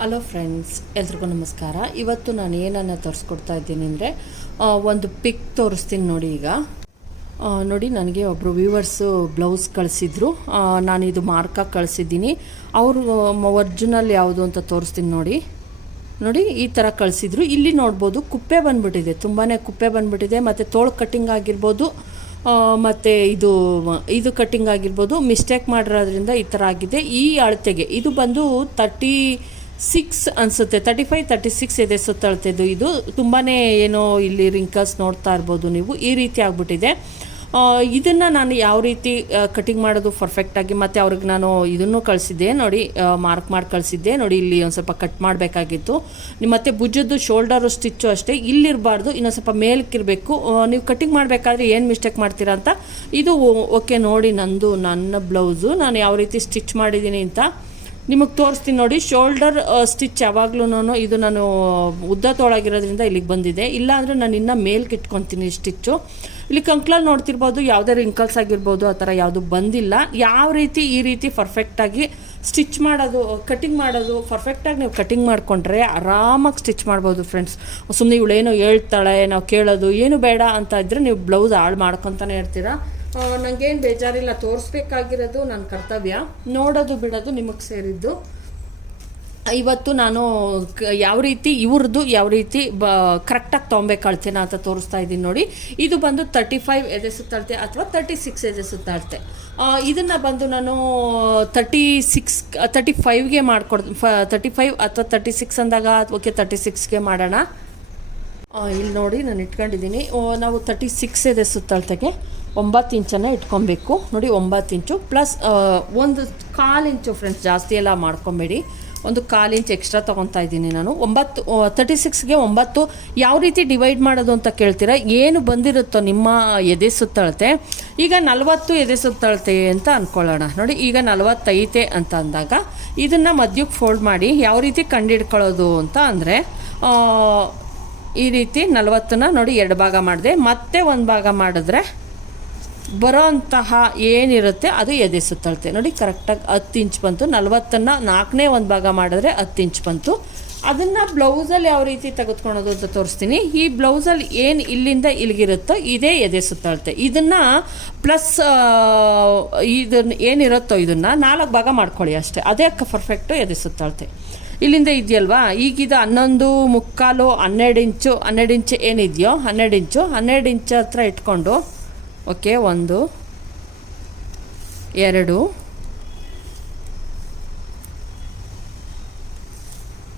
Hello friends ಎಲ್ರಿಗೂ ನಮಸ್ಕಾರ. ಇವತ್ತು ನಾನು ಏನನ್ನು ತೋರಿಸ್ಕೊಡ್ತಾ ಇದ್ದೀನಿ ಅಂದರೆ ಒಂದು ಪಿಕ್ ತೋರಿಸ್ತೀನಿ ನೋಡಿ ಈಗ. ನೋಡಿ, ನನಗೆ ಒಬ್ಬರು ವ್ಯೂವರ್ಸು ಬ್ಲೌಸ್ ಕಳಿಸಿದ್ರು. ನಾನು ಇದು ಮಾರ್ಕ ಕಳಿಸಿದ್ದೀನಿ. ಅವರು ಒರ್ಜಿನಲ್ ಯಾವುದು ಅಂತ ತೋರಿಸ್ತೀನಿ ನೋಡಿ. ನೋಡಿ, ಈ ಥರ ಕಳಿಸಿದ್ರು. ಇಲ್ಲಿ ನೋಡ್ಬೋದು ಕುಪ್ಪೆ ಬಂದುಬಿಟ್ಟಿದೆ. ತುಂಬಾ ಕುಪ್ಪೆ ಬಂದುಬಿಟ್ಟಿದೆ. ಮತ್ತು ತೋಳು ಕಟ್ಟಿಂಗ್ ಆಗಿರ್ಬೋದು ಮತ್ತು ಇದು ಇದು ಕಟ್ಟಿಂಗ್ ಆಗಿರ್ಬೋದು. ಮಿಸ್ಟೇಕ್ ಮಾಡಿರೋದ್ರಿಂದ ಈ ಥರ ಆಗಿದೆ. ಈ ಅಳತೆಗೆ, ಇದು ಬಂದು ತರ್ಟಿ ಸಿಕ್ಸ್ ಅನಿಸುತ್ತೆ. ತರ್ಟಿ ಫೈವ್ ತರ್ಟಿ ಸಿಕ್ಸ್ ಇದೆ ಸುತ್ತಳ್ತಿದ್ದು. ಇದು ತುಂಬಾ ಏನೋ ಇಲ್ಲಿ ರಿಂಕಲ್ಸ್ ನೋಡ್ತಾ ಇರ್ಬೋದು ನೀವು. ಈ ರೀತಿ ಆಗಿಬಿಟ್ಟಿದೆ. ಇದನ್ನು ನಾನು ಯಾವ ರೀತಿ ಕಟಿಂಗ್ ಮಾಡೋದು ಪರ್ಫೆಕ್ಟಾಗಿ ಮತ್ತು ಅವ್ರಿಗೆ ನಾನು ಇದನ್ನು ಕಳಿಸಿದ್ದೆ ನೋಡಿ ಮಾರ್ಕ್ ಮಾಡಿ ಕಳಿಸಿದ್ದೆ ನೋಡಿ, ಇಲ್ಲಿ ಒಂದು ಸ್ವಲ್ಪ ಕಟ್ ಮಾಡಬೇಕಾಗಿತ್ತು. ಮತ್ತು ಭುಜದ್ದು ಶೋಲ್ಡರು ಸ್ಟಿಚ್ಚು ಅಷ್ಟೇ. ಇಲ್ಲಿರಬಾರ್ದು, ಇನ್ನೊಂದು ಸ್ವಲ್ಪ ಮೇಲಕ್ಕಿರಬೇಕು ನೀವು ಕಟಿಂಗ್ ಮಾಡಬೇಕಾದ್ರೆ ಏನು ಮಿಸ್ಟೇಕ್ ಮಾಡ್ತೀರಾ ಅಂತ. ಇದು ಓಕೆ, ನೋಡಿ ನಂದು, ನನ್ನ ಬ್ಲೌಸು ನಾನು ಯಾವ ರೀತಿ ಸ್ಟಿಚ್ ಮಾಡಿದ್ದೀನಿ ಅಂತ. ನಿಮಗೆ ತೋರಿಸ್ತೀನಿ ನೋಡಿ ಶೋಲ್ಡರ್ ಸ್ಟಿಚ್ ಯಾವಾಗ್ಲೂ ಇದು ನಾನು ಉದ್ದ ತೊಳಗಿರೋದ್ರಿಂದ ಇಲ್ಲಿಗೆ ಬಂದಿದೆ. ಇಲ್ಲಾಂದರೆ ನಾನು ಇನ್ನೂ ಮೇಲ್ಗೆ ಇಟ್ಕೊತೀನಿ ಸ್ಟಿಚ್ಚು ಇಲ್ಲಿ ಕಂಕ್ಲಲ್ಲಿ ನೋಡ್ತಿರ್ಬೋದು, ಯಾವುದೇ ರಿಂಕಲ್ಸ್ ಆಗಿರ್ಬೋದು, ಆ ಥರ ಯಾವುದು ಬಂದಿಲ್ಲ. ಯಾವ ರೀತಿ ಈ ರೀತಿ ಪರ್ಫೆಕ್ಟಾಗಿ ಸ್ಟಿಚ್ ಮಾಡೋದು ಕಟಿಂಗ್ ಮಾಡೋದು ಪರ್ಫೆಕ್ಟಾಗಿ ನೀವು ಕಟಿಂಗ್ ಮಾಡಿಕೊಂಡ್ರೆ ಆರಾಮಾಗಿ ಸ್ಟಿಚ್ ಮಾಡ್ಬೋದು ಫ್ರೆಂಡ್ಸ್ ಸುಮ್ಮನೆ ಇವಳೇನೋ ಹೇಳ್ತಾಳೆ, ನಾವು ಕೇಳೋದು, ಏನು ಬೇಡ ಅಂತ ಇದ್ದರೆ ನೀವು ಬ್ಲೌಸ್ ಹಾಳು ಮಾಡ್ಕೊತಾನೆ ಇರ್ತೀರಾ. ನನಗೇನು ಬೇಜಾರಿಲ್ಲ, ತೋರಿಸ್ಬೇಕಾಗಿರೋದು ನನ್ನ ಕರ್ತವ್ಯ. ನೋಡೋದು ಬಿಡೋದು ನಿಮಗೆ ಸೇರಿದ್ದು. ಇವತ್ತು ನಾನು ಯಾವ ರೀತಿ, ಇವ್ರದ್ದು ಯಾವ ರೀತಿ ಬ ಕರೆಕ್ಟಾಗಿ ತೊಗೊಬೇಕಳ್ತೇನೆ ಅಂತ ತೋರಿಸ್ತಾ ಇದ್ದೀನಿ ನೋಡಿ. ಇದು ಬಂದು ತರ್ಟಿ ಫೈವ್ ಎದೆ ಸುತ್ತಾಳ್ತೆ ಅಥವಾ ತರ್ಟಿ ಸಿಕ್ಸ್ ಎದೆ ಸುತ್ತಾಳ್ತೆ ಇದನ್ನು ಬಂದು ನಾನು ತರ್ಟಿ ಸಿಕ್ಸ್ ತರ್ಟಿ ಫೈವ್ಗೆ ಮಾಡಿಕೊಡ್, ಫ ತರ್ಟಿ ಫೈವ್ ಅಥವಾ ತರ್ಟಿ ಸಿಕ್ಸ್ ಅಂದಾಗ, ಓಕೆ ತರ್ಟಿ ಸಿಕ್ಸ್ಗೆ ಮಾಡೋಣ. ಇಲ್ಲಿ ನೋಡಿ, ನಾನು ಇಟ್ಕೊಂಡಿದ್ದೀನಿ. ನಾವು ತರ್ಟಿ ಸಿಕ್ಸ್ ಎದೆ ಸುತ್ತಳತೆಗೆ ಒಂಬತ್ತು ಇಂಚನ್ನು ಇಟ್ಕೊಬೇಕು. ನೋಡಿ, ಒಂಬತ್ತು ಇಂಚು. ಪ್ಲಸ್ ಒಂದು ಕಾಲು ಇಂಚು ಫ್ರೆಂಡ್ಸ್ ಜಾಸ್ತಿ ಎಲ್ಲ ಮಾಡ್ಕೊಬೇಡಿ. ಒಂದು ಕಾಲು ಇಂಚ್ ಎಕ್ಸ್ಟ್ರಾ ತೊಗೊತಾ ಇದ್ದೀನಿ ನಾನು. ಒಂಬತ್ತು ತರ್ಟಿ ಸಿಕ್ಸ್ಗೆ ಒಂಬತ್ತು. ಯಾವ ರೀತಿ ಡಿವೈಡ್ ಮಾಡೋದು ಅಂತ ಕೇಳ್ತೀರಾ? ಏನು ಬಂದಿರುತ್ತೋ ನಿಮ್ಮ ಎದೆ ಸುತ್ತಳತೆ. ಈಗ ನಲವತ್ತು ಎದೆ ಸುತ್ತಳತೆ ಅಂತ ಅಂದ್ಕೊಳ್ಳೋಣ ನೋಡಿ, ಈಗ ನಲವತ್ತೈತೆ ಅಂತ ಅಂದಾಗ ಇದನ್ನು ಮಧ್ಯಕ್ಕೆ ಫೋಲ್ಡ್ ಮಾಡಿ ಯಾವ ರೀತಿ ಕಂಡಿಡ್ಕೊಳ್ಳೋದು ಅಂತ ಅಂದರೆ ಈ ರೀತಿ ನಲವತ್ತನ್ನ ನೋಡಿ ಎರಡು ಭಾಗ ಮಾಡಿದೆ. ಮತ್ತೆ ಒಂದು ಭಾಗ ಮಾಡಿದ್ರೆ ಬರೋ ಅಂತಹ ಏನಿರುತ್ತೆ ಅದು ಎದೆ ಸುತ್ತಳತೆ. ನೋಡಿ ಕರೆಕ್ಟಾಗಿ ಹತ್ತು ಇಂಚ್ ಬಂತು. ನಲ್ವತ್ತನ್ನು ನಾಲ್ಕನೇ ಒಂದು ಭಾಗ ಮಾಡಿದ್ರೆ ಹತ್ತು ಇಂಚ್ ಬಂತು. ಅದನ್ನು ಬ್ಲೌಸಲ್ಲಿ ಯಾವ ರೀತಿ ತೆಗೆದುಕೊಳೋದು ಅಂತ ತೋರಿಸ್ತೀನಿ. ಈ ಬ್ಲೌಸಲ್ಲಿ ಏನು ಇಲ್ಲಿಂದ ಇಲ್ಲಿಗಿರುತ್ತೋ ಇದೇ ಎದೆ ಸುತ್ತಳತೆ. ಇದನ್ನು ಪ್ಲಸ್ ಇದನ್ನು ಏನಿರುತ್ತೋ ಇದನ್ನು ನಾಲ್ಕು ಭಾಗ ಮಾಡ್ಕೊಳ್ಳಿ ಅಷ್ಟೇ. ಅದೇ ಪರ್ಫೆಕ್ಟು ಎದೆ ಸುತ್ತಳತೆ. ಇಲ್ಲಿಂದ ಇದೆಯಲ್ವಾ? ಈಗಿದು ಹನ್ನೊಂದು ಮುಕ್ಕಾಲು ಹನ್ನೆರಡು ಇಂಚು ಹನ್ನೆರಡು ಇಂಚು ಏನಿದೆಯೋ ಹನ್ನೆರಡು ಇಂಚು ಹನ್ನೆರಡು ಇಂಚು ಹತ್ರ ಇಟ್ಕೊಂಡು ಓಕೆ, ಒಂದು, ಎರಡು,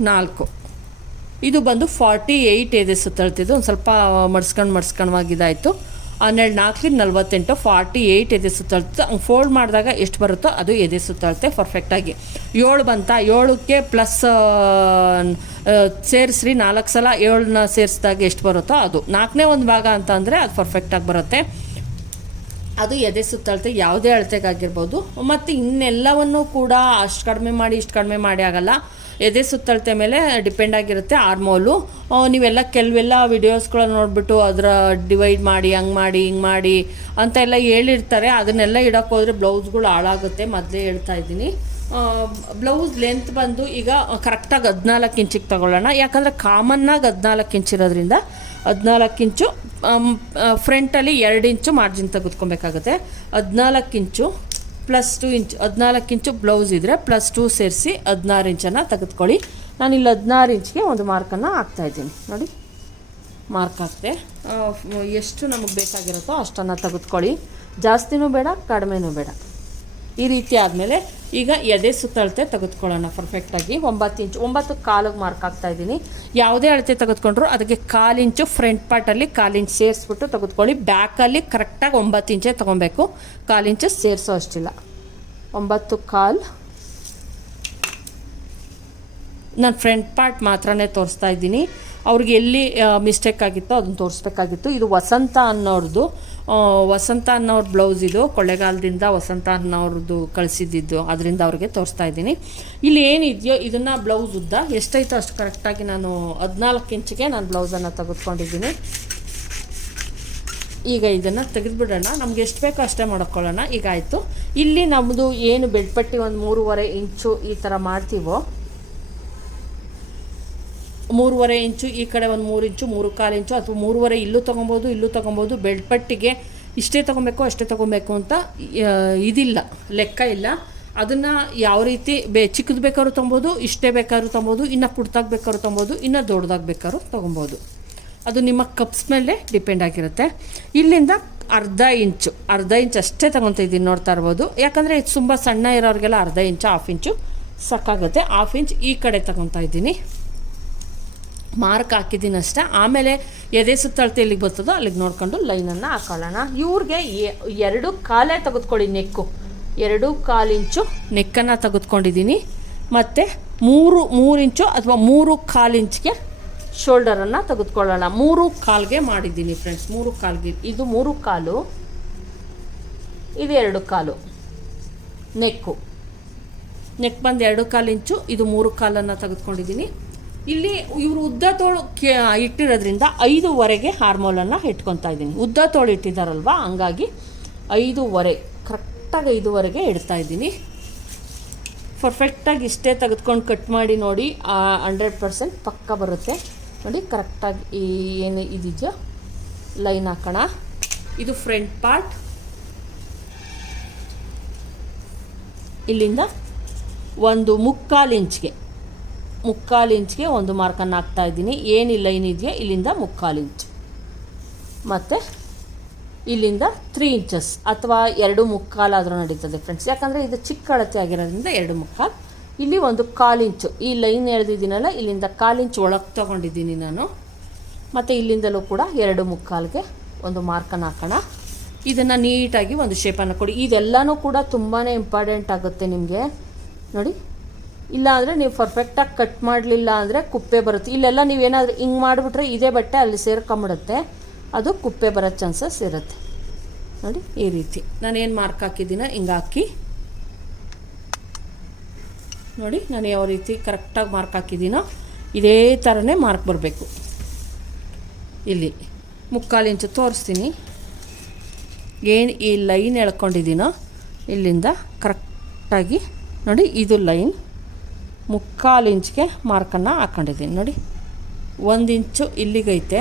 ನಾಲ್ಕು. ಇದು ಬಂದು ಫಾರ್ಟಿ ಏಯ್ಟ್ ಇದೆ ಸುತ್ತಳ್ತಿದ್ದು ಒಂದು ಸ್ವಲ್ಪ ಮಡ್ಸ್ಕೊಂಡು ಇದಾಯಿತು. ಹನ್ನೆರಡು ನಾಲ್ಕರಿಂದ ನಲ್ವತ್ತೆಂಟು ಫಾರ್ಟಿ ಏಯ್ಟ್ ಎದೆ ಸುತ್ತಳ್ತು. ಹಂಗೆ ಫೋಲ್ಡ್ ಮಾಡಿದಾಗ ಎಷ್ಟು ಬರುತ್ತೋ ಅದು ಎದೆ ಸುತ್ತಳತೆ ಪರ್ಫೆಕ್ಟಾಗಿ ಏಳು ಬಂತ? ಏಳಕ್ಕೆ ಪ್ಲಸ್ ಸೇರಿಸ್ರಿ, ನಾಲ್ಕು ಸಲ ಏಳನ್ನ ಸೇರಿಸಿದಾಗ ಎಷ್ಟು ಬರುತ್ತೋ ಅದು. ನಾಲ್ಕನೇ ಒಂದು ಭಾಗ ಅಂತ ಅಂದರೆ ಅದು ಪರ್ಫೆಕ್ಟಾಗಿ ಬರುತ್ತೆ. ಅದು ಎದೆ ಸುತ್ತಳತೆ ಯಾವುದೇ ಅಳತೆಗಾಗಿರ್ಬೋದು. ಮತ್ತು ಇನ್ನೆಲ್ಲವನ್ನು ಕೂಡ ಅಷ್ಟು ಕಡಿಮೆ ಮಾಡಿ, ಇಷ್ಟು ಕಡಿಮೆ ಮಾಡಿ ಆಗಲ್ಲ. ಎದೆ ಸುತ್ತಳತೆ ಮೇಲೆ ಡಿಪೆಂಡ್ ಆಗಿರುತ್ತೆ ಆರ್ಮೋಲು ನೀವೆಲ್ಲ ಕೆಲವೆಲ್ಲ ವಿಡಿಯೋಸ್ಗಳನ್ನ ನೋಡಿಬಿಟ್ಟು ಅದರ ಡಿವೈಡ್ ಮಾಡಿ, ಹಂಗೆ ಮಾಡಿ, ಹಿಂಗೆ ಮಾಡಿ ಅಂತ ಎಲ್ಲ ಹೇಳಿರ್ತಾರೆ. ಅದನ್ನೆಲ್ಲ ಇಡಕ್ಕೆ ಹೋದರೆ ಬ್ಲೌಸ್ಗಳು ಹಾಳಾಗುತ್ತೆ. ಮೊದಲೇ ಹೇಳ್ತಾ ಇದ್ದೀನಿ. ಬ್ಲೌಸ್ ಲೆಂತ್ ಬಂದು ಈಗ ಕರೆಕ್ಟಾಗಿ ಹದಿನಾಲ್ಕು ಇಂಚಿಗೆ ತಗೊಳ್ಳೋಣ. ಯಾಕಂದರೆ ಕಾಮನ್ನಾಗಿ ಹದಿನಾಲ್ಕು ಇಂಚ್ ಇರೋದ್ರಿಂದ ಹದಿನಾಲ್ಕು ಇಂಚು ಫ್ರಂಟಲ್ಲಿ ಎರಡು ಇಂಚು ಮಾರ್ಜಿನ್ ತೆಗೆದುಕೊಬೇಕಾಗುತ್ತೆ. ಹದಿನಾಲ್ಕು ಇಂಚು ಪ್ಲಸ್ ಟೂ ಇಂಚು, ಹದಿನಾಲ್ಕು ಇಂಚು ಬ್ಲೌಸ್ ಇದ್ದರೆ ಪ್ಲಸ್ ಟೂ ಸೇರಿಸಿ ಹದಿನಾರು ಇಂಚನ್ನು ತೆಗೆದುಕೊಳ್ಳಿ. ನಾನು ಇಲ್ಲಿ ಹದಿನಾರು ಇಂಚ್ಗೆ ಒಂದು ಮಾರ್ಕನ್ನು ಹಾಕ್ತಾಯಿದ್ದೀನಿ ನೋಡಿ ಮಾರ್ಕ್ ಹಾಕ್ತೆ. ಎಷ್ಟು ನಮಗೆ ಬೇಕಾಗಿರುತ್ತೋ ಅಷ್ಟನ್ನು ತೆಗೆದುಕೊಳ್ಳಿ. ಜಾಸ್ತಿನೂ ಬೇಡ, ಕಡಿಮೆನೂ ಬೇಡ. ಈ ರೀತಿ ಆದಮೇಲೆ ಈಗ ಎದೆ ಸುತ್ತಳತೆ ತೆಗೆದುಕೊಳ್ಳೋಣ ಪರ್ಫೆಕ್ಟಾಗಿ ಒಂಬತ್ತು ಇಂಚು, ಒಂಬತ್ತು ಕಾಲಿಗೆ ಮಾರ್ಕ್ ಆಗ್ತಾ ಇದ್ದೀನಿ. ಯಾವುದೇ ಅಳತೆ ತೆಗೆದುಕೊಂಡ್ರು ಅದಕ್ಕೆ ಕಾಲು ಇಂಚು ಫ್ರಂಟ್ ಪಾರ್ಟಲ್ಲಿ ಕಾಲು ಇಂಚ್ ಸೇರಿಸ್ಬಿಟ್ಟು ತೆಗೆದುಕೊಳ್ಳಿ. ಬ್ಯಾಕಲ್ಲಿ ಕರೆಕ್ಟಾಗಿ ಒಂಬತ್ತು ಇಂಚೇ ತೊಗೊಬೇಕು. ಕಾಲಿಂಚು ಸೇರಿಸೋ ಅಷ್ಟಿಲ್ಲ. ಒಂಬತ್ತು ಕಾಲು ನಾನು ಫ್ರಂಟ್ ಪಾರ್ಟ್ ಮಾತ್ರನೇ ತೋರಿಸ್ತಾ ಇದ್ದೀನಿ. ಅವ್ರಿಗೆ ಎಲ್ಲಿ ಮಿಸ್ಟೇಕ್ ಆಗಿತ್ತೋ ಅದನ್ನು ತೋರಿಸ್ಬೇಕಾಗಿತ್ತು. ಇದು ವಸಂತ ಅನ್ನೋರ್ದು ವಸಂತ ಅನ್ನೋರ್ ಬ್ಲೌಸ್ ಇದು. ಕೊಳ್ಳೆಗಾಲದಿಂದ ವಸಂತ ಅನ್ನೋರ್ದು ಕಳಿಸಿದ್ದಿದ್ದು. ಅದರಿಂದ ಅವ್ರಿಗೆ ತೋರಿಸ್ತಾ ಇದ್ದೀನಿ. ಇಲ್ಲಿ ಏನಿದೆಯೋ ಇದನ್ನು ಬ್ಲೌಸ್ ಉದ್ದ. ಎಷ್ಟೈತೋ ಅಷ್ಟು ಕರೆಕ್ಟಾಗಿ ನಾನು ಹದಿನಾಲ್ಕು ಇಂಚಿಗೆ ನಾನು ಬ್ಲೌಸನ್ನು ತೆಗೆದುಕೊಂಡಿದ್ದೀನಿ. ಈಗ ಇದನ್ನು ತೆಗೆದುಬಿಡೋಣ. ನಮ್ಗೆ ಎಷ್ಟು ಬೇಕೋ ಅಷ್ಟೇ ಮಾಡ್ಕೊಳ್ಳೋಣ. ಈಗ ಆಯಿತು. ಇಲ್ಲಿ ನಮ್ಮದು ಏನು ಬೆಡ್ಪಟ್ಟಿ ಒಂದು ಮೂರುವರೆ ಇಂಚು ಈ ಥರ ಮಾಡ್ತೀವೋ ಮೂರುವರೆ ಇಂಚು ಈ ಕಡೆ ಒಂದು ಮೂರು ಇಂಚು, ಮೂರು ಕಾಲು ಇಂಚು, ಅಥವಾ ಮೂರುವರೆ ಇಲ್ಲೂ ತೊಗೊಬೋದು ಇಲ್ಲೂ ತೊಗೊಬೋದು ಪಟ್ಟಿಗೆ ಇಷ್ಟೇ ತೊಗೊಬೇಕು, ಅಷ್ಟೇ ತೊಗೊಬೇಕು ಅಂತ ಇದಿಲ್ಲ, ಲೆಕ್ಕ ಇಲ್ಲ. ಅದನ್ನು ಯಾವ ರೀತಿ ಬೇ, ಚಿಕ್ಕದು ಬೇಕಾದ್ರೂ ತೊಗೊಬೋದು, ಇಷ್ಟೇ ಬೇಕಾದ್ರೂ ತೊಗೊಬೋದು, ಇನ್ನು ಪುಡ್ತಾಗ ಬೇಕಾದ್ರೂ ತೊಗೊಬೋದು, ಇನ್ನು ದೊಡ್ಡದಾಗಿ ಬೇಕಾದ್ರೂ ತೊಗೊಬೋದು. ಅದು ನಿಮ್ಮ ಕಪ್ಸ್ ಮೇಲೆ ಡಿಪೆಂಡ್ ಆಗಿರುತ್ತೆ. ಇಲ್ಲಿಂದ ಅರ್ಧ ಇಂಚು, ಅರ್ಧ ಇಂಚ್ ಅಷ್ಟೇ ತಗೊತಾ ಇದ್ದೀನಿ ನೋಡ್ತಾ ಇರ್ಬೋದು. ಯಾಕಂದರೆ ಇದು ತುಂಬ ಸಣ್ಣ ಇರೋರಿಗೆಲ್ಲ ಅರ್ಧ ಇಂಚು ಹಾಫ್ ಇಂಚು ಸಾಕಾಗುತ್ತೆ. ಹಾಫ್ ಇಂಚ್ ಈ ಕಡೆ ತಗೊತಾ ಇದ್ದೀನಿ. ಮಾರ್ಕ್ ಹಾಕಿದ್ದೀನಿ ಅಷ್ಟೇ ಆಮೇಲೆ ಎದೆ ಸುತ್ತಳತೆ ಎಲ್ಲಿಗೆ ಬರ್ತದೋ ಅಲ್ಲಿಗೆ ನೋಡ್ಕೊಂಡು ಲೈನನ್ನು ಹಾಕೊಳ್ಳೋಣ. ಇವ್ರಿಗೆ ಎರಡು ಕಾಲೇ ತೆಗೆದುಕೊಳ್ಳಿ ನೆಕ್ಕು. ಎರಡು ಕಾಲು ಇಂಚು ನೆಕ್ಕನ್ನು ತೆಗೆದುಕೊಂಡಿದ್ದೀನಿ. ಮತ್ತು ಮೂರು ಮೂರು ಇಂಚು ಅಥವಾ ಮೂರು ಕಾಲು ಇಂಚ್ಗೆ ಶೋಲ್ಡರನ್ನು ತೆಗೆದುಕೊಳ್ಳೋಣ. ಮೂರು ಕಾಲ್ಗೆ ಮಾಡಿದ್ದೀನಿ ಫ್ರೆಂಡ್ಸ್. ಮೂರು ಕಾಲ್ಗೆ, ಇದು ಮೂರು ಕಾಲು, ಇದು ಎರಡು ಕಾಲು. ನೆಕ್ಕು. ನೆಕ್ ಬಂದು ಎರಡು ಕಾಲು ಇಂಚು ಇದು ಮೂರು ಕಾಲನ್ನು ತೆಗೆದುಕೊಂಡಿದ್ದೀನಿ. ಇಲ್ಲಿ ಇವರು ಉದ್ದ ತೋಳು ಇಟ್ಟಿರೋದ್ರಿಂದ ಐದೂವರೆಗೆ ಹಾರ್ಮೋಲನ್ನು ಇಟ್ಕೊತಾ ಇದ್ದೀನಿ. ಉದ್ದ ತೋಳು ಇಟ್ಟಿದ್ದಾರಲ್ವ ಹಂಗಾಗಿ ಐದೂವರೆ, ಕರೆಕ್ಟಾಗಿ ಐದೂವರೆಗೆ ಇಡ್ತಾ ಇದ್ದೀನಿ. ಪರ್ಫೆಕ್ಟಾಗಿ ಇಷ್ಟೇ ತೆಗೆದುಕೊಂಡು ಕಟ್ ಮಾಡಿ ನೋಡಿ ಹಂಡ್ರೆಡ್ ಪರ್ಸೆಂಟ್ ಪಕ್ಕ ಬರುತ್ತೆ. ನೋಡಿ, ಕರೆಕ್ಟಾಗಿ ಈ ಏನು ಇದಿದೆಯೋ ಲೈನ್ ಹಾಕೋಣ. ಇದು ಫ್ರಂಟ್ ಪಾರ್ಟ್. ಇಲ್ಲಿಂದ ಒಂದು ಮುಕ್ಕಾಲು ಇಂಚ್ಗೆ. ಮುಕ್ಕಾಲು ಇಂಚ್ಗೆ ಒಂದು ಮಾರ್ಕನ್ನು ಹಾಕ್ತಾ ಇದ್ದೀನಿ. ಏನು ಲೈನ್ ಇದೆಯೋ ಇಲ್ಲಿಂದ ಮುಕ್ಕಾಲು ಇಂಚ್. ಮತ್ತು ಇಲ್ಲಿಂದ ತ್ರೀ ಇಂಚಸ್ ಅಥವಾ ಎರಡು ಮುಕ್ಕಾಲಾದರೂ ನಡೀತದೆ ಫ್ರೆಂಡ್ಸ್ ಯಾಕಂದರೆ ಇದು ಚಿಕ್ಕ ಅಳತೆ ಆಗಿರೋದ್ರಿಂದ ಎರಡು ಮುಕ್ಕಾಲು. ಇಲ್ಲಿ ಒಂದು ಕಾಲು ಇಂಚು. ಈ ಲೈನ್ ಎಳೆದಿದ್ದೀನಲ್ಲ, ಇಲ್ಲಿಂದ ಕಾಲು ಇಂಚು ಒಳಗೆ ತೊಗೊಂಡಿದ್ದೀನಿ ನಾನು. ಮತ್ತು ಇಲ್ಲಿಂದಲೂ ಕೂಡ ಎರಡು ಮುಕ್ಕಾಲಿಗೆ ಒಂದು ಮಾರ್ಕನ್ನು ಹಾಕೋಣ. ಇದನ್ನು ನೀಟಾಗಿ ಒಂದು ಶೇಪನ್ನು ಕೊಡಿ. ಇದೆಲ್ಲನೂ ಕೂಡ ತುಂಬಾ ಇಂಪಾರ್ಟೆಂಟ್ ಆಗುತ್ತೆ ನಿಮಗೆ. ನೋಡಿ ಇಲ್ಲ ಅಂದರೆ ನೀವು ಪರ್ಫೆಕ್ಟಾಗಿ ಕಟ್ ಮಾಡಲಿಲ್ಲ ಅಂದರೆ ಕುಪ್ಪೆ ಬರುತ್ತೆ. ಇಲ್ಲೆಲ್ಲ ನೀವೇನಾದರೂ ಹಿಂಗೆ ಮಾಡಿಬಿಟ್ರೆ ಇದೇ ಬಟ್ಟೆ ಅಲ್ಲಿ ಸೇರ್ಕೊಂಬಿಡುತ್ತೆ. ಅದು ಕುಪ್ಪೆ ಬರೋ ಚಾನ್ಸಸ್ ಇರುತ್ತೆ. ನೋಡಿ ಈ ರೀತಿ. ನಾನು ಏನು ಮಾರ್ಕ್ ಹಾಕಿದ್ದೀನ ಹಿಂಗೆ ಹಾಕಿ. ನೋಡಿ ನಾನು ಯಾವ ರೀತಿ ಕರೆಕ್ಟಾಗಿ ಮಾರ್ಕ್ ಹಾಕಿದ್ದೀನೋ ಇದೇ ಥರನೇ ಮಾರ್ಕ್ ಬರಬೇಕು. ಇಲ್ಲಿ ಮುಕ್ಕಾಲು ಇಂಚು ತೋರಿಸ್ತೀನಿ. ಏನು ಈ ಲೈನ್ ಎಳ್ಕೊಂಡಿದ್ದೀನೋ ಇಲ್ಲಿಂದ ಕರೆಕ್ಟಾಗಿ ನೋಡಿ ಇದು ಲೈನ್. ಮುಕ್ಕಾಲು ಇಂಚ್ಗೆ ಮಾರ್ಕನ್ನು ಹಾಕ್ಕೊಂಡಿದ್ದೀನಿ ನೋಡಿ, ಒಂದು ಇಂಚು ಇಲ್ಲಿಗೈತೆ.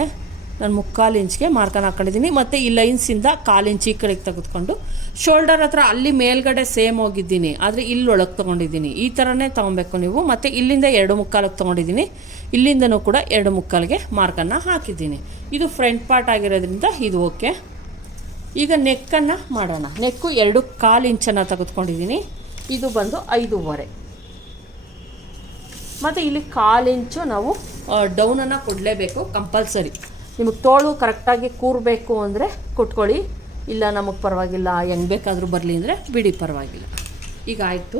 ನಾನು ಮುಕ್ಕಾಲು ಇಂಚ್ಗೆ ಮಾರ್ಕನ್ನು ಹಾಕ್ಕೊಂಡಿದ್ದೀನಿ ಮತ್ತು ಈ ಲೈನ್ಸಿಂದ ಕಾಲು ಇಂಚು ಈ ಕಡೆಗೆ ತೆಗೆದುಕೊಂಡು ಶೋಲ್ಡರ್ ಹತ್ರ ಅಲ್ಲಿ ಮೇಲ್ಗಡೆ ಸೇಮ್ ಹೋಗಿದ್ದೀನಿ. ಆದರೆ ಇಲ್ಲಿ ಒಳಗೆ ತೊಗೊಂಡಿದ್ದೀನಿ. ಈ ಥರನೇ ತೊಗೊಬೇಕು ನೀವು. ಮತ್ತು ಇಲ್ಲಿಂದ ಎರಡು ಮುಕ್ಕಾಲಿಗೆ ತೊಗೊಂಡಿದ್ದೀನಿ. ಇಲ್ಲಿಂದನೂ ಕೂಡ ಎರಡು ಮುಕ್ಕಾಲಿಗೆ ಮಾರ್ಕನ್ನು ಹಾಕಿದ್ದೀನಿ. ಇದು ಫ್ರಂಟ್ ಪಾರ್ಟ್ ಆಗಿರೋದ್ರಿಂದ ಇದು ಓಕೆ. ಈಗ ನೆಕ್ಕನ್ನು ಮಾಡೋಣ. ನೆಕ್ಕು ಎರಡು ಕಾಲು ಇಂಚನ್ನು ತೆಗೆದುಕೊಂಡಿದ್ದೀನಿ. ಇದು ಬಂದು ಐದೂವರೆ. ಮತ್ತು ಇಲ್ಲಿ ಕಾಲು ಇಂಚು ನಾವು ಡೌನನ್ನು ಕೊಡಲೇಬೇಕು ಕಂಪಲ್ಸರಿ ನಿಮಗೆ ತೋಳು ಕರೆಕ್ಟಾಗಿ ಕೂರಬೇಕು ಅಂದರೆ ಕೊಟ್ಕೊಳ್ಳಿ. ಇಲ್ಲ ನಮಗೆ ಪರವಾಗಿಲ್ಲ, ಹೆಂಗೆ ಬೇಕಾದರೂ ಬರಲಿ ಅಂದರೆ ಬಿಡಿ ಪರವಾಗಿಲ್ಲ. ಈಗ ಆಯಿತು.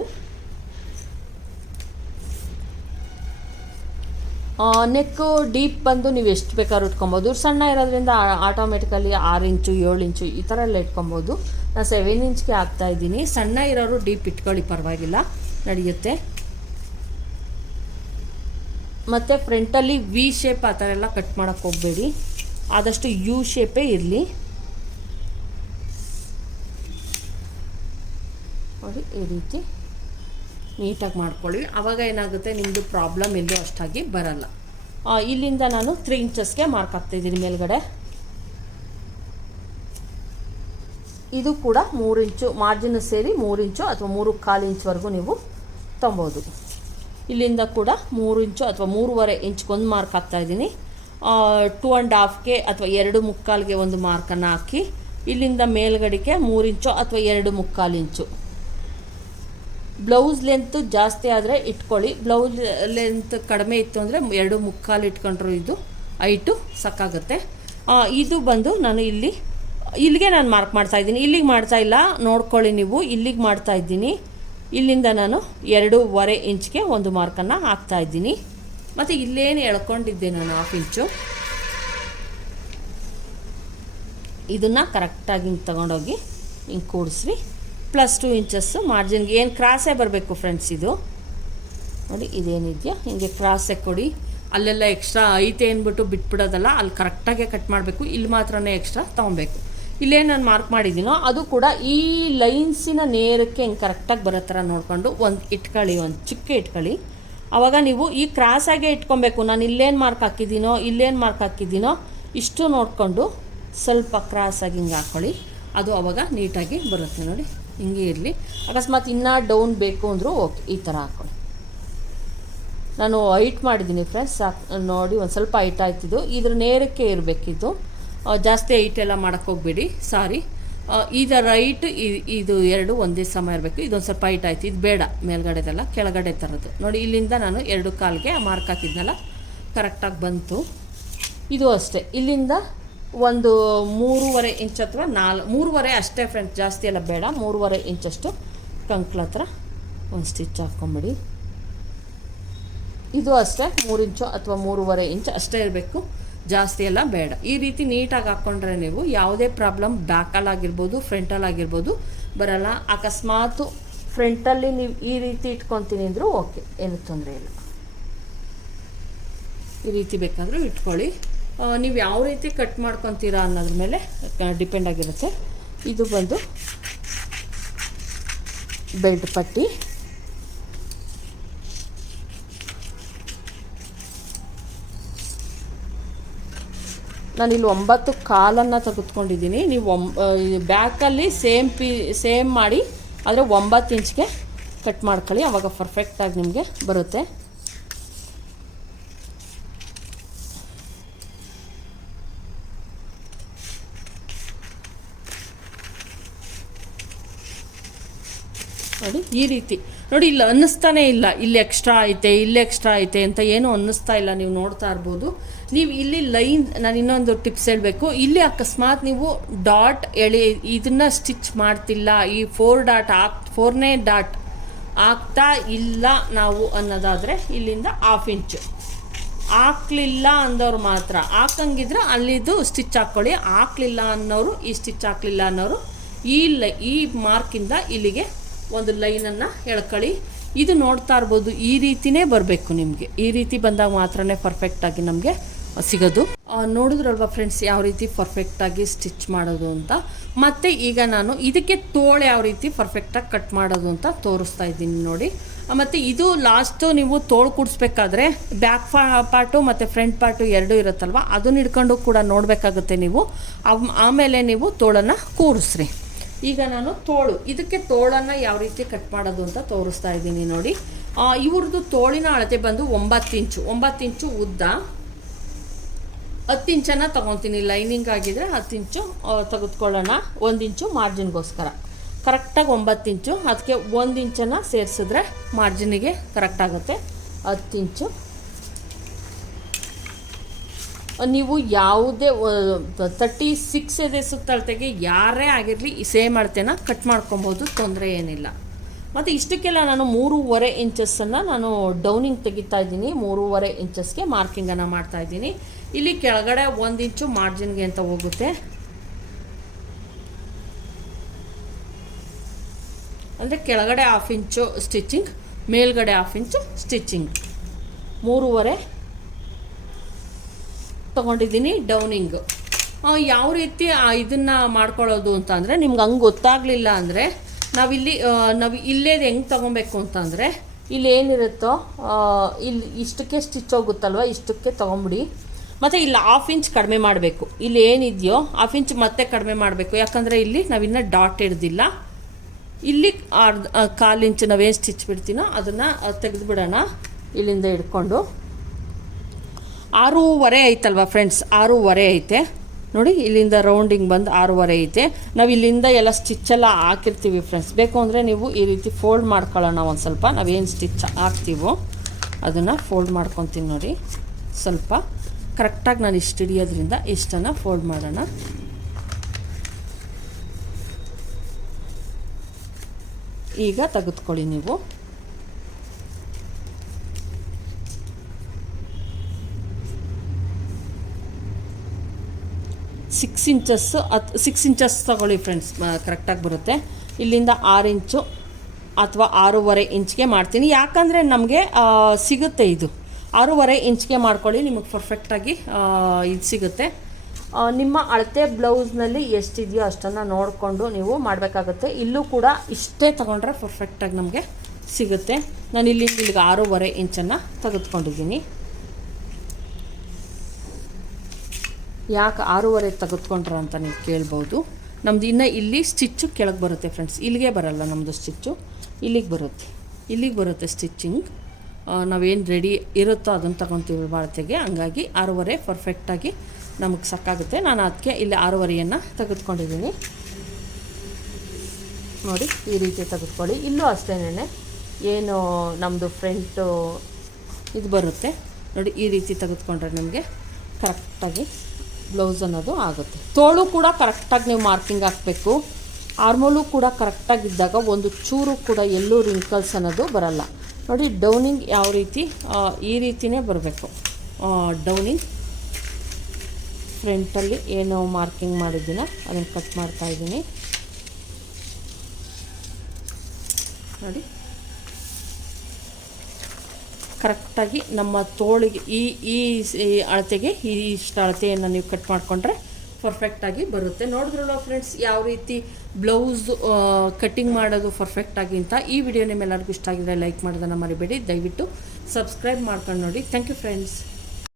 ನೆಕ್ಕು ಡೀಪ್ ಬಂದು ನೀವು ಎಷ್ಟು ಬೇಕಾದ್ರೂ ಇಟ್ಕೊಬೋದು ಸಣ್ಣ ಇರೋದ್ರಿಂದ ಆಟೋಮೆಟಿಕಲಿ ಆರು ಇಂಚು, ಏಳು ಇಂಚು ಈ ಥರ ಎಲ್ಲ ಇಟ್ಕೊಬೋದು. ನಾನು ಸೆವೆನ್ ಇಂಚ್ಗೆ ಹಾಕ್ತಾ ಇದ್ದೀನಿ. ಸಣ್ಣ ಇರೋರು ಡೀಪ್ ಇಟ್ಕೊಳ್ಳಿ, ಪರವಾಗಿಲ್ಲ. ನಡೆಯುತ್ತೆ. ಮತ್ತು ಫ್ರಂಟಲ್ಲಿ ವಿ ಶೇಪ್ ಆ ಥರ ಎಲ್ಲ ಕಟ್ ಮಾಡೋಕ್ಕೆ ಹೋಗಬೇಡಿ. ಆದಷ್ಟು ಯು ಶೇಪೇ ಇರಲಿ. ನೋಡಿ, ಈ ರೀತಿ ನೀಟಾಗಿ ಮಾಡ್ಕೊಳ್ಳಿ. ಆವಾಗ ಏನಾಗುತ್ತೆ ನಿಮ್ಮದು ಪ್ರಾಬ್ಲಮ್ ಎಲ್ಲೂ ಅಷ್ಟಾಗಿ ಬರಲ್ಲ. ಇಲ್ಲಿಂದ ನಾನು ತ್ರೀ ಇಂಚಸ್ಗೆ ಮಾರ್ಕ್ ಹಾಕ್ತಾಯಿದ್ದೀನಿ ಮೇಲ್ಗಡೆ. ಇದು ಕೂಡ ಮೂರು ಇಂಚು ಮಾರ್ಜಿನ್ ಸೇರಿ ಮೂರು ಇಂಚು ಅಥವಾ ಮೂರು ಕಾಲು ಇಂಚ್ವರೆಗೂ ನೀವು ತೊಂಬೋದು. ಇಲ್ಲಿಂದ ಕೂಡ ಮೂರು ಇಂಚು ಅಥವಾ ಮೂರುವರೆ ಇಂಚ್ಗೊಂದು ಮಾರ್ಕ್ ಹಾಕ್ತಾ ಇದ್ದೀನಿ. ಟೂ ಆ್ಯಂಡ್ ಹಾಫ್ಗೆ ಅಥವಾ ಎರಡು ಮುಕ್ಕಾಲಿಗೆ ಒಂದು ಮಾರ್ಕನ್ನು ಹಾಕಿ ಇಲ್ಲಿಂದ ಮೇಲ್ಗಡೆಗೆ ಮೂರು ಇಂಚು ಅಥವಾ ಎರಡು ಮುಕ್ಕಾಲು ಇಂಚು. ಬ್ಲೌಸ್ ಲೆಂತ್ ಜಾಸ್ತಿ ಆದರೆ ಇಟ್ಕೊಳ್ಳಿ. ಬ್ಲೌಸ್ ಲೆಂತ್ ಕಡಿಮೆ ಇತ್ತು ಅಂದರೆ ಎರಡು ಮುಕ್ಕಾಲು ಇಟ್ಕೊಂಡ್ರು ಇದು ಐಟು ಸಾಕಾಗುತ್ತೆ ಇದು ಬಂದು ನಾನು ಇಲ್ಲಿ, ಇಲ್ಲಿಗೆ ನಾನು ಮಾರ್ಕ್ ಮಾಡ್ತಾ ಇದ್ದೀನಿ. ಇಲ್ಲಿಗೆ ಮಾಡ್ತಾ ಇಲ್ಲ. ನೋಡ್ಕೊಳ್ಳಿ ನೀವು. ಇಲ್ಲಿಗೆ ಮಾಡ್ತಾ ಇದ್ದೀನಿ. ಇಲ್ಲಿಂದ ನಾನು ಎರಡೂವರೆ ಇಂಚ್ಗೆ ಒಂದು ಮಾರ್ಕನ್ನು ಹಾಕ್ತಾ ಇದ್ದೀನಿ. ಮತ್ತು ಇಲ್ಲೇನು ಎಳ್ಕೊಂಡಿದ್ದೆ ನಾನು ಹಾಫ್ ಇಂಚು. ಇದನ್ನು ಕರೆಕ್ಟಾಗಿ ಹಿಂಗೆ ತೊಗೊಂಡೋಗಿ ಹಿಂಗೆ ಕೂಡಿಸ್ರಿ. ಪ್ಲಸ್ ಟು ಇಂಚಸ್ಸು ಮಾರ್ಜಿನ್ಗೆ ಏನು ಕ್ರಾಸೇ ಬರಬೇಕು ಫ್ರೆಂಡ್ಸ್ ಇದು? ನೋಡಿ, ಇದೇನಿದೆಯಾ? ಹಿಂಗೆ ಕ್ರಾಸೇ ಕೊಡಿ. ಅಲ್ಲೆಲ್ಲ ಎಕ್ಸ್ಟ್ರಾ ಐತೆ ಅಂದ್ಬಿಟ್ಟು ಬಿಟ್ಬಿಡೋದಲ್ಲ, ಅಲ್ಲಿ ಕರೆಕ್ಟಾಗೆ ಕಟ್ ಮಾಡಬೇಕು. ಇಲ್ಲಿ ಮಾತ್ರನೇ ಎಕ್ಸ್ಟ್ರಾ ತೊಗೊಬೇಕು. ಇಲ್ಲೇ ನಾನು ಮಾರ್ಕ್ ಮಾಡಿದ್ದೀನೋ, ಅದು ಕೂಡ ಈ ಲೈನ್ಸಿನ ನೇರಕ್ಕೆ ಹಿಂಗೆ ಕರೆಕ್ಟಾಗಿ ಬರೋ ಥರ ನೋಡಿಕೊಂಡು ಒಂದು ಇಟ್ಕೊಳ್ಳಿ, ಒಂದು ಚಿಕ್ಕ ಇಟ್ಕೊಳ್ಳಿ. ಆವಾಗ ನೀವು ಈ ಕ್ರಾಸಾಗೆ ಇಟ್ಕೊಬೇಕು. ನಾನು ಇಲ್ಲೇನು ಮಾರ್ಕ್ ಹಾಕಿದ್ದೀನೋ, ಇಲ್ಲೇನು ಮಾರ್ಕ್ ಹಾಕಿದ್ದೀನೋ, ಇಷ್ಟು ನೋಡಿಕೊಂಡು ಸ್ವಲ್ಪ ಕ್ರಾಸಾಗಿ ಹಿಂಗೆ ಹಾಕ್ಕೊಳ್ಳಿ ಅದು ಆವಾಗ ನೀಟಾಗಿ ಬರುತ್ತೆ ನೋಡಿ. ಹಿಂಗೆ ಇರಲಿ. ಅಕಸ್ಮಾತ್ ಇನ್ನೂ ಡೌನ್ ಬೇಕು ಅಂದರೂ ಓಕೆ, ಈ ಥರ ಹಾಕ್ಕೊಳ್ಳಿ ನಾನು ಹೈಟ್ ಮಾಡಿದ್ದೀನಿ ಫ್ರೆಂಡ್ಸ್ ನೋಡಿ, ಒಂದು ಸ್ವಲ್ಪ ಹೈಟ್ ಆಯ್ತಿದ್ದು ಇದ್ರ ನೇರಕ್ಕೆ ಇರಬೇಕಿದ್ದು ಜಾಸ್ತಿ ಐಟ್ ಎಲ್ಲ ಮಾಡೋಕ್ಕೆ ಹೋಗ್ಬೇಡಿ. ಸಾರಿ ಇದರ ರೈಟ್ ಇದು ಎರಡು ಒಂದೇ ಸಮ ಇರಬೇಕು. ಇದೊಂದು ಸ್ವಲ್ಪ ಹೈಟ್ ಆಯ್ತು. ಇದು ಬೇಡ. ಮೇಲ್ಗಡೆದೆಲ್ಲ ಕೆಳಗಡೆ ಥರದ್ದು ನೋಡಿ, ಇಲ್ಲಿಂದ ನಾನು ಎರಡು ಕಾಲಿಗೆ ಮಾರ್ಕ್ ಹಾಕಿದ್ನಲ್ಲ? ಕರೆಕ್ಟಾಗಿ ಬಂತು. ಇದು ಅಷ್ಟೇ. ಇಲ್ಲಿಂದ ಒಂದು ಮೂರುವರೆ ಇಂಚ್ ಅಥವಾ ನಾಲ್, ಮೂರುವರೆ ಅಷ್ಟೇ ಫ್ರೆಂಡ್ಸ್ ಜಾಸ್ತಿ ಎಲ್ಲ ಬೇಡ. ಮೂರುವರೆ ಇಂಚಷ್ಟು ಕಂಕ್ಳ ಹತ್ರ ಒಂದು ಸ್ಟಿಚ್ ಹಾಕ್ಕೊಂಬಿಡಿ ಇದು ಅಷ್ಟೇ. ಮೂರು ಇಂಚು ಅಥವಾ ಮೂರುವರೆ ಇಂಚ್ ಅಷ್ಟೇ ಇರಬೇಕು. ಜಾಸ್ತಿ ಎಲ್ಲ ಬೇಡ. ಈ ರೀತಿ ನೀಟಾಗಿ ಹಾಕ್ಕೊಂಡ್ರೆ ನೀವು ಯಾವುದೇ ಪ್ರಾಬ್ಲಮ್ ಬ್ಯಾಕಲ್ಲಾಗಿರ್ಬೋದು ಫ್ರಂಟಲ್ಲಾಗಿರ್ಬೋದು ಬರಲ್ಲ. ಅಕಸ್ಮಾತು ಫ್ರಂಟಲ್ಲಿ ನೀವು ಈ ರೀತಿ ಇಟ್ಕೊತೀನಿ ಅಂದರೂ ಓಕೆ, ಏನು ತೊಂದರೆ ಇಲ್ಲ. ಈ ರೀತಿ ಬೇಕಾದರೂ ಇಟ್ಕೊಳ್ಳಿ. ನೀವು ಯಾವ ರೀತಿ ಕಟ್ ಮಾಡ್ಕೊತೀರಾ ಅನ್ನೋದ್ರ ಮೇಲೆ ಡಿಪೆಂಡ್ ಆಗಿರುತ್ತೆ. ಇದು ಬಂದು ಬೆಲ್ಟ್ ಪಟ್ಟಿ. ನಾನಿಲ್ಲಿ ಒಂಬತ್ತು ಕಾಲನ್ನು ತೆಗೆದುಕೊಂಡಿದ್ದೀನಿ. ನೀವು ಒಂ ಬ್ಯಾಕಲ್ಲಿ ಸೇಮ್ ಪಿ, ಸೇಮ್ ಮಾಡಿ ಆದರೆ ಒಂಬತ್ತು ಇಂಚ್ಗೆ ಕಟ್ ಮಾಡ್ಕೊಳ್ಳಿ. ಅವಾಗ ಪರ್ಫೆಕ್ಟಾಗಿ ನಿಮಗೆ ಬರುತ್ತೆ. ನೋಡಿ, ಈ ರೀತಿ. ನೋಡಿ, ಇಲ್ಲಿ, ಅನ್ನಿಸ್ತಾನೆ ಇಲ್ಲ. ಇಲ್ಲಿ ಎಕ್ಸ್ಟ್ರಾ ಐತೆ, ಇಲ್ಲಿ ಎಕ್ಸ್ಟ್ರಾ ಐತೆ ಅಂತ ಏನೂ ಅನ್ನಿಸ್ತಾ ಇಲ್ಲ. ನೀವು ನೋಡ್ತಾ ಇರ್ಬೋದು. ನೀವು ಇಲ್ಲಿ ಲೈನ್, ನಾನು ಇನ್ನೊಂದು ಟಿಪ್ಸ್ ಹೇಳಬೇಕು. ಇಲ್ಲಿ ಅಕಸ್ಮಾತ್ ನೀವು ಡಾಟ್ ಎಳಿ, ಇದನ್ನ ಸ್ಟಿಚ್ ಮಾಡ್ತಿಲ್ಲ. ಈ ಫೋರ್ ಡಾಟ್ ಹಾಕ್ ಫೋರ್ನೇ ಡಾಟ್ ಆಗ್ತಾ ಇಲ್ಲ ನಾವು ಅನ್ನೋದಾದರೆ ಇಲ್ಲಿಂದ ಹಾಫ್ ಇಂಚು ಹಾಕ್ಲಿಲ್ಲ ಅಂದವ್ರು ಮಾತ್ರ. ಹಾಕಂಗಿದ್ರೆ ಅಲ್ಲಿದು ಸ್ಟಿಚ್ ಹಾಕ್ಕೊಳ್ಳಿ ಹಾಕ್ಲಿಲ್ಲ ಅನ್ನೋರು ಈ ಸ್ಟಿಚ್ ಹಾಕ್ಲಿಲ್ಲ ಅನ್ನೋರು ಈ ಲೈ, ಈ ಮಾರ್ಕಿಂದ ಇಲ್ಲಿಗೆ ಒಂದು ಲೈನನ್ನು ಎಳ್ಕೊಳ್ಳಿ ಇದು ನೋಡ್ತಾ ಇರ್ಬೋದು, ಈ ರೀತಿನೇ ಬರಬೇಕು ನಿಮಗೆ. ಈ ರೀತಿ ಬಂದಾಗ ಮಾತ್ರನೇ ಪರ್ಫೆಕ್ಟಾಗಿ ನಮಗೆ ಸಿಗೋದು. ನೋಡಿದ್ರಲ್ವ ಫ್ರೆಂಡ್ಸ್ ಯಾವ ರೀತಿ ಪರ್ಫೆಕ್ಟಾಗಿ ಸ್ಟಿಚ್ ಮಾಡೋದು ಅಂತ? ಮತ್ತು ಈಗ ನಾನು ಇದಕ್ಕೆ ತೋಳು ಯಾವ ರೀತಿ ಪರ್ಫೆಕ್ಟಾಗಿ ಕಟ್ ಮಾಡೋದು ಅಂತ ತೋರಿಸ್ತಾ ಇದ್ದೀನಿ ನೋಡಿ. ಮತ್ತು ಇದು ಲಾಸ್ಟು ನೀವು ತೋಳು ಕೂಡಿಸ್ಬೇಕಾದ್ರೆ ಬ್ಯಾಕ್ ಪಾರ್ಟು ಮತ್ತು ಫ್ರಂಟ್ ಪಾರ್ಟು ಎರಡೂ ಇರುತ್ತಲ್ವ? ಅದನ್ನ ಹಿಡ್ಕೊಂಡು ಕೂಡ ನೋಡಬೇಕಾಗುತ್ತೆ ನೀವು. ಆಮೇಲೆ ನೀವು ತೋಳನ್ನು ಕೂರಿಸ್ರಿ. ಈಗ ನಾನು ತೋಳು. ಇದಕ್ಕೆ ತೋಳನ್ನು ಯಾವ ರೀತಿ ಕಟ್ ಮಾಡೋದು ಅಂತ ತೋರಿಸ್ತಾ ಇದ್ದೀನಿ ನೋಡಿ. ಇವ್ರದ್ದು ತೋಳಿನ ಅಳತೆ ಬಂದು ಒಂಬತ್ತು ಇಂಚು. ಒಂಬತ್ತು ಇಂಚು ಉದ್ದ. ಹತ್ತು ಇಂಚನ್ನು ತೊಗೊತೀನಿ. ಲೈನಿಂಗ್ ಆಗಿದ್ರೆ ಹತ್ತು ಇಂಚು ತೆಗೆದುಕೊಳ್ಳೋಣ. ಒಂದು ಇಂಚು ಮಾರ್ಜಿನ್ಗೋಸ್ಕರ. ಕರೆಕ್ಟಾಗಿ ಒಂಬತ್ತು ಇಂಚು. ಅದಕ್ಕೆ ಒಂದು ಇಂಚನ್ನು ಸೇರಿಸಿದ್ರೆ ಮಾರ್ಜಿನಿಗೆ ಕರೆಕ್ಟಾಗುತ್ತೆ ಹತ್ತು ಇಂಚು. ನೀವು ಯಾವುದೇ ತರ್ಟಿ ಸಿಕ್ಸ್ ಎದೆ ಸುತ್ತಳತೆಗೆ ಯಾರೇ ಆಗಿರಲಿ ಸೇಮ್ ಅಳತೆನ ಕಟ್ ಮಾಡ್ಕೊಬೋದು, ತೊಂದರೆ ಏನಿಲ್ಲ. ಮತ್ತು ಇಷ್ಟಕ್ಕೆಲ್ಲ ನಾನು ಮೂರುವರೆ ಇಂಚಸ್ಸನ್ನು ನಾನು ಡೌನಿಂಗ್ ತೆಗಿತಾ ಇದ್ದೀನಿ. ಮೂರುವರೆ ಇಂಚಸ್ಗೆ ಮಾರ್ಕಿಂಗನ್ನು ಮಾಡ್ತಾ ಇದ್ದೀನಿ. ಇಲ್ಲಿ ಕೆಳಗಡೆ ಒಂದು ಇಂಚು ಮಾರ್ಜಿನ್ಗೆ ಅಂತ ಹೋಗುತ್ತೆ. ಅಂದರೆ ಕೆಳಗಡೆ ಹಾಫ್ ಇಂಚು ಸ್ಟಿಚಿಂಗ್ ಮೇಲ್ಗಡೆ ಹಾಫ್ ಇಂಚು ಸ್ಟಿಚಿಂಗ್ ಮೂರುವರೆ ತೊಗೊಂಡಿದ್ದೀನಿ ಡೌನಿಂಗ್. ಯಾವ ರೀತಿ ಇದನ್ನು ಮಾಡ್ಕೊಳ್ಳೋದು ಅಂತ ಅಂದರೆ ನಿಮ್ಗೆ ಹಂಗೆ ಗೊತ್ತಾಗಲಿಲ್ಲ ಅಂದರೆ ನಾವಿಲ್ಲಿ ನಾವು ಇಲ್ಲೇದು ಹೆಂಗೆ ತೊಗೊಬೇಕು ಅಂತಂದರೆ ಇಲ್ಲಿ ಏನಿರುತ್ತೋ ಇಲ್ಲಿ ಇಷ್ಟಕ್ಕೆ ಸ್ಟಿಚ್ ಹೋಗುತ್ತಲ್ವ, ಇಷ್ಟಕ್ಕೆ ತೊಗೊಂಬಿಡಿ. ಮತ್ತು ಇಲ್ಲಿ ಹಾಫ್ ಇಂಚ್ ಕಡಿಮೆ ಮಾಡಬೇಕು. ಇಲ್ಲಿ ಏನಿದೆಯೋ ಹಾಫ್ ಇಂಚ್ ಮತ್ತೆ ಕಡಿಮೆ ಮಾಡಬೇಕು. ಯಾಕಂದರೆ ಇಲ್ಲಿ ನಾವಿನ್ನೂ ಡಾಟ್ ಹಿಡ್ದಿಲ್ಲ. ಇಲ್ಲಿ ಅರ್ಧ ಕಾಲು ಇಂಚ್ ನಾವೇನು ಸ್ಟಿಚ್ ಬಿಡ್ತೀನೋ ಅದನ್ನು ತೆಗೆದುಬಿಡೋಣ ಇಲ್ಲಿಂದ ಹಿಡ್ಕೊಂಡು. ಆರೂವರೆ ಐತಲ್ವ ಫ್ರೆಂಡ್ಸ್ ಆರೂವರೆ ಐತೆ. ನೋಡಿ, ಇಲ್ಲಿಂದ ರೌಂಡಿಂಗ್ ಬಂದು ಆರೂವರೆ ಐತೆ. ನಾವು ಇಲ್ಲಿಂದ ಎಲ್ಲ ಸ್ಟಿಚ್ಚೆಲ್ಲ ಹಾಕಿರ್ತೀವಿ ಫ್ರೆಂಡ್ಸ್ ಬೇಕು ಅಂದರೆ ನೀವು ಈ ರೀತಿ ಫೋಲ್ಡ್ ಮಾಡ್ಕೊಳ್ಳೋಣ ಒಂದು ಸ್ವಲ್ಪ. ನಾವೇನು ಸ್ಟಿಚ್ ಹಾಕ್ತೀವೋ ಅದನ್ನು ಫೋಲ್ಡ್ ಮಾಡ್ಕೊತೀನಿ ನೋಡಿ. ಸ್ವಲ್ಪ ಕರೆಕ್ಟಾಗಿ ನಾನು ಇಷ್ಟು ಹಿಡಿಯೋದ್ರಿಂದ ಇಷ್ಟನ್ನು ಫೋಲ್ಡ್ ಮಾಡೋಣ. ಈಗ ತೆಗೆದುಕೊಳ್ಳಿ ನೀವು. ಇಂಚಸ್ಸು ಅತ್ ಸಿಕ್ಸ್ ಇಂಚಸ್ ತಗೊಳ್ಳಿ ಫ್ರೆಂಡ್ಸ್ ಕರೆಕ್ಟಾಗಿ ಬರುತ್ತೆ. ಇಲ್ಲಿಂದ ಆರು ಇಂಚು ಅಥವಾ ಆರೂವರೆ ಇಂಚ್ಗೆ ಮಾಡ್ತೀನಿ. ಯಾಕಂದರೆ ನಮಗೆ ಸಿಗುತ್ತೆ ಇದು. ಆರೂವರೆ ಇಂಚ್ಗೆ ಮಾಡ್ಕೊಳ್ಳಿ, ನಿಮಗೆ ಪರ್ಫೆಕ್ಟಾಗಿ ಇದು ಸಿಗುತ್ತೆ. ನಿಮ್ಮ ಅಳತೆ ಬ್ಲೌಸ್ನಲ್ಲಿ ಎಷ್ಟಿದೆಯೋ ಅಷ್ಟನ್ನು ನೋಡಿಕೊಂಡು ನೀವು ಮಾಡಬೇಕಾಗುತ್ತೆ. ಇಲ್ಲೂ ಕೂಡ ಇಷ್ಟೇ ತೊಗೊಂಡ್ರೆ ಪರ್ಫೆಕ್ಟಾಗಿ ನಮಗೆ ಸಿಗುತ್ತೆ. ನಾನು ಇಲ್ಲಿ ಇಲ್ಲಿಗೆ ಆರೂವರೆ ಇಂಚನ್ನು ತೆಗೆದುಕೊಂಡಿದ್ದೀನಿ. ಯಾಕೆ ಆರೂವರೆ ತೆಗೆದುಕೊಂಡ್ರ ಅಂತ ನೀವು ಕೇಳ್ಬೋದು. ನಮ್ದು ಇನ್ನು ಇಲ್ಲಿ ಸ್ಟಿಚ್ಚು ಕೆಳಗೆ ಬರುತ್ತೆ ಫ್ರೆಂಡ್ಸ್ ಇಲ್ಲಿಗೆ ಬರಲ್ಲ ನಮ್ಮದು ಸ್ಟಿಚ್ಚು ಇಲ್ಲಿಗೆ ಬರುತ್ತೆ. ಇಲ್ಲಿಗೆ ಬರುತ್ತೆ ಸ್ಟಿಚ್ಚಿಂಗ್ ನಾವೇನು ರೆಡಿ ಇರುತ್ತೋ ಅದನ್ನು ತಗೊತೀವಿ ಬಾಳ್ತೆಗೆ. ಹಂಗಾಗಿ ಆರೂವರೆ ಪರ್ಫೆಕ್ಟಾಗಿ ನಮಗೆ ಸಾಕಾಗುತ್ತೆ. ನಾನು ಅದಕ್ಕೆ ಇಲ್ಲಿ ಆರೂವರೆಯನ್ನು ತೆಗೆದುಕೊಂಡಿದ್ದೀನಿ. ನೋಡಿ, ಈ ರೀತಿ ತೆಗೆದುಕೊಳ್ಳಿ. ಇಲ್ಲೂ ಅಷ್ಟೇನೇ ಏನು ನಮ್ಮದು ಫ್ರಂಟು ಇದು ಬರುತ್ತೆ. ನೋಡಿ, ಈ ರೀತಿ ತೆಗೆದುಕೊಂಡ್ರೆ ನಿಮಗೆ ಕರೆಕ್ಟಾಗಿ ಬ್ಲೌಸ್ ಅನ್ನೋದು ಆಗುತ್ತೆ. ತೋಳು ಕೂಡ ಕರೆಕ್ಟಾಗಿ ನೀವು ಮಾರ್ಕಿಂಗ್ ಹಾಕಬೇಕು. ಆರ್ಮೋಲು ಕೂಡ ಕರೆಕ್ಟಾಗಿದ್ದಾಗ ಒಂದು ಚೂರು ಕೂಡ ಎಲ್ಲೂ ರಿಂಕಲ್ಸ್ ಅನ್ನೋದು ಬರಲ್ಲ. ನೋಡಿ ಡೌನಿಂಗ್ ಯಾವ ರೀತಿ? ಈ ರೀತಿಯೇ ಬರಬೇಕು. ಡೌನಿಂಗ್ ಫ್ರಂಟಲ್ಲಿ ಏನು ಮಾರ್ಕಿಂಗ್ ಮಾಡಿದ್ದೀನ? ಅದನ್ನು ಕಟ್ ಮಾಡ್ತಾ ಇದ್ದೀನಿ. ನೋಡಿ. ಕರೆಕ್ಟಾಗಿ ನಮ್ಮ ತೋಳಿಗೆ ಈ ಈ ಅಳತೆಗೆ ಈ ಇಷ್ಟು ಅಳತೆಯನ್ನು ನೀವು ಕಟ್ ಮಾಡಿಕೊಂಡ್ರೆ ಪರ್ಫೆಕ್ಟಾಗಿ ಬರುತ್ತೆ. ನೋಡಿದ್ರಲ್ಲ ಫ್ರೆಂಡ್ಸ್ ಯಾವ ರೀತಿ ಬ್ಲೌಸ್ ಕಟ್ಟಿಂಗ್ ಮಾಡೋದು ಪರ್ಫೆಕ್ಟಾಗಿ ಅಂತ ಈ ವಿಡಿಯೋ ನಿಮ್ಮೆಲ್ಲರಿಗೂ ಇಷ್ಟ ಆಗಿದ್ರೆ ಲೈಕ್ ಮಾಡೋದನ್ನು ಮರಿಬೇಡಿ. ದಯವಿಟ್ಟು ಸಬ್ಸ್ಕ್ರೈಬ್ ಮಾಡ್ಕೊಂಡು ನೋಡಿ. Thank you friends